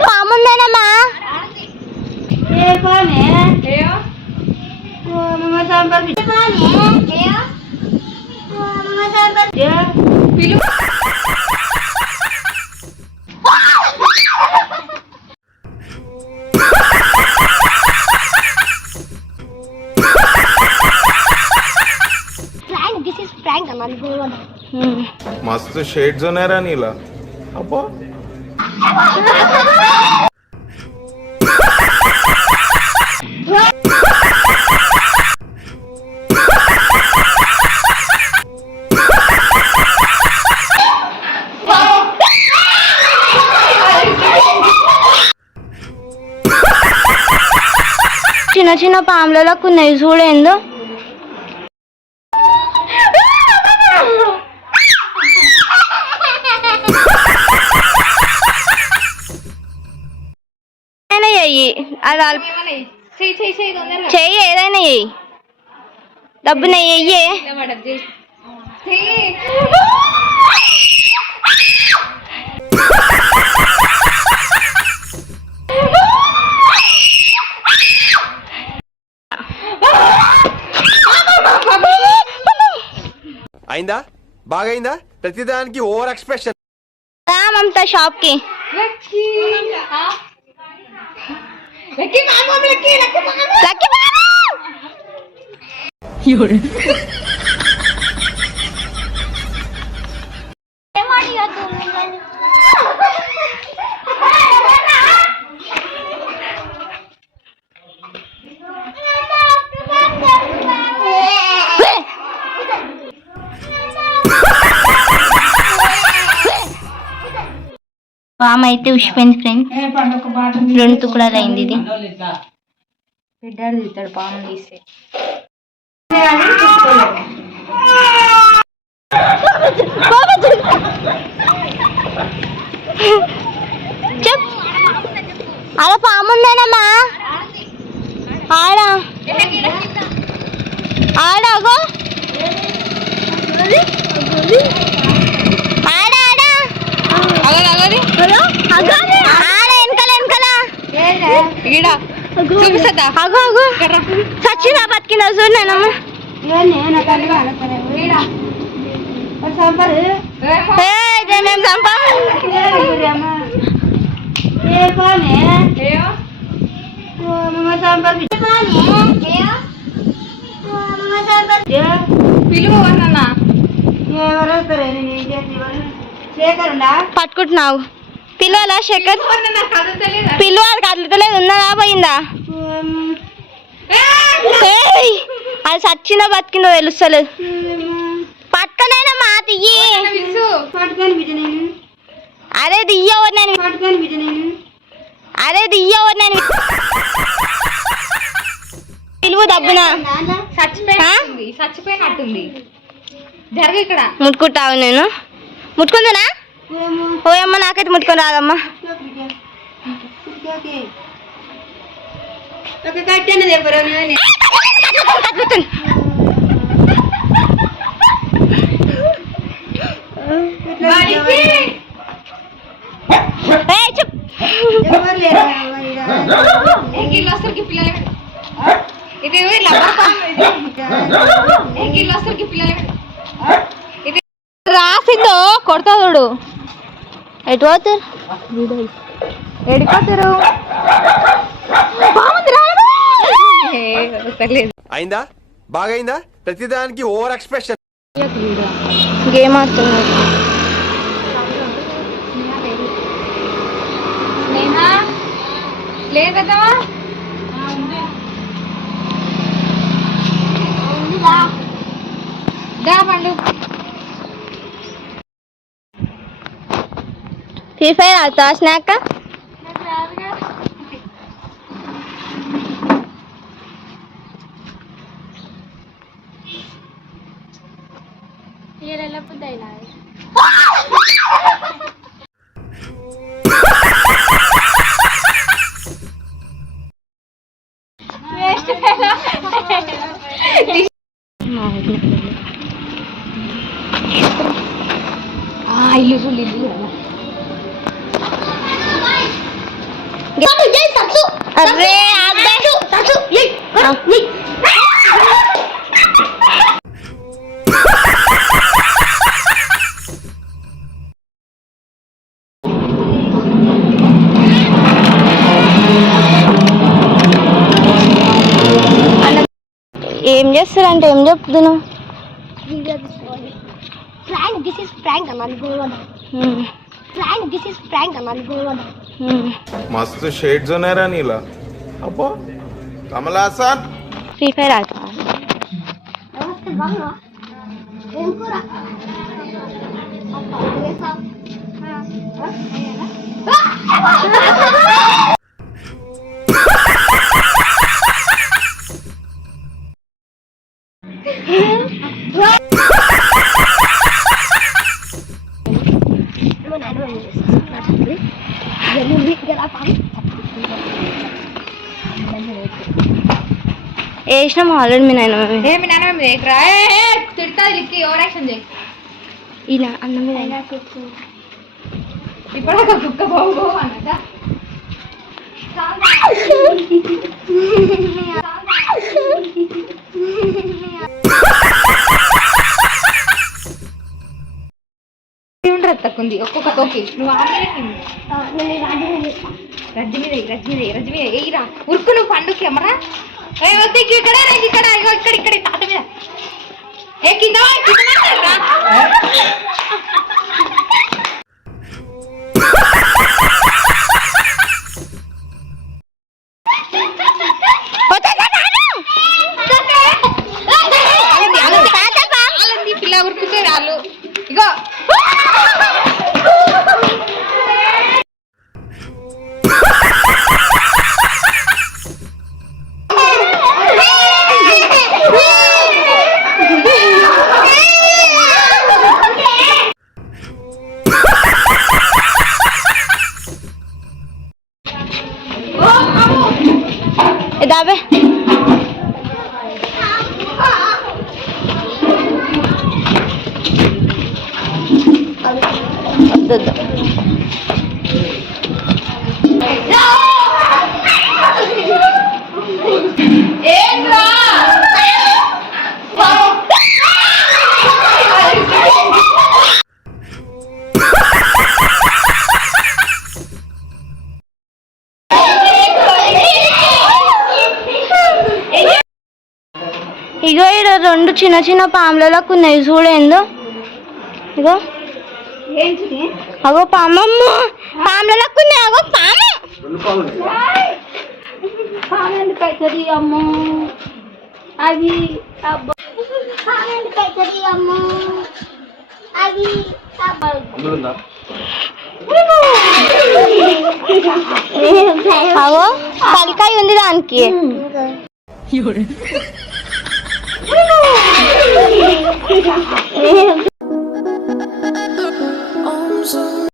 పాముందేనమ్మా मस्त शेड जो नाही राणीला अप्पा చిన్న చిన్న పాములకు ఉన్నాయి చూడేందో చెయ్యి ఏదైనా చెయ్యి డబ్బున చెయ్యి అయిందా బాగైందా ప్రతిదానికి ఓవర్ ఎక్స్ప్రెషన్ మమతా షాప్ కి పాము అయితే ఉష్పోయింది ఫ్రెండ్ 2 తుకుడాలు అయింది ఇది బిడ్డాడు తీస్తాడు పాము తీస్తే చెప్ అలా పాముందేనమ్మా ఆడా ఆడాగో సచ్చినా బతికినా చూడమ్మా పట్టుకుంటున్నావు పిల్లలా శేఖర్ పిల్లలు కదలతలేదు ఉన్నదా పోయిందా అది సచ్చిందో బతికిందో తెలుస్తలేదు పట్టుకనైనా మా తియ్యి అరే దియ్యవరు నేను అరే దియ్యవరు నేను పిలువు దబ్బున చచ్చిపోయినట్టుంది జరుగు ఇక్కడ ముట్టుకుంటావు నేను ముట్టుకుందనా ఓయమ్మ నాకైతే ముట్టుకొని రాదమ్మా రాసిందో కొడతా చూడు ఎటు పోతారు ఎడిపోతారు అయిందా బాగైందా ప్రతిదానికి ఓవర్ ఎక్స్ప్రెషన్ గేమ్ ఆడుతున్నారు లేదా పండు ఫ్రీ ఫైర్ ఆడుతావా స్నాక్ అరే ఏం చేస్తారంటే ఏం చెప్తున్నావు? Frank, this is Frank అన్నాను Goa. Frank, this is Frank అన్నాను గోవా. మస్తు షేడ్స్ ఉన్నాయరా నీలా. అబ్బా కమల్ హాసన్ ఫ్రీ ఫైర్ ఆడతా. నమస్తే బాగున్నా. ఏం కూర? వేసినాము ఆల్రెడీ మీ నాయన ఏమి నాన్న దగ్గర తిడతా లిక్కి ఓవర్ యాక్షన్ చేయి. ఇలా అన్నం మీద ఇప్పుడు ఒక కుక్క బాబు అన్నదా రత్తకుంది ఒక్కొక్క తోకి నువ్వు రజ్జి మీద ఎయిరా ఉరుకు నువ్వు పండు కెమెరా ఇక్కడ ఇక్కడ ఇక్కడ ఇక్కడ తాత మీద ఏ కింద పిల్ల ఉరుకుతే రాళ్ళు ఇగో దాబే వద్దు ఇగో ఇక్కడ రెండు చిన్న చిన్న పాములకు ఉన్నాయి చూడేందో ఇగో అగో పామమ్మ పాములకు ఉన్నాయి అగో పాము అవుతుంది అమ్మ అది అగో తలకాయ ఉంది దానికి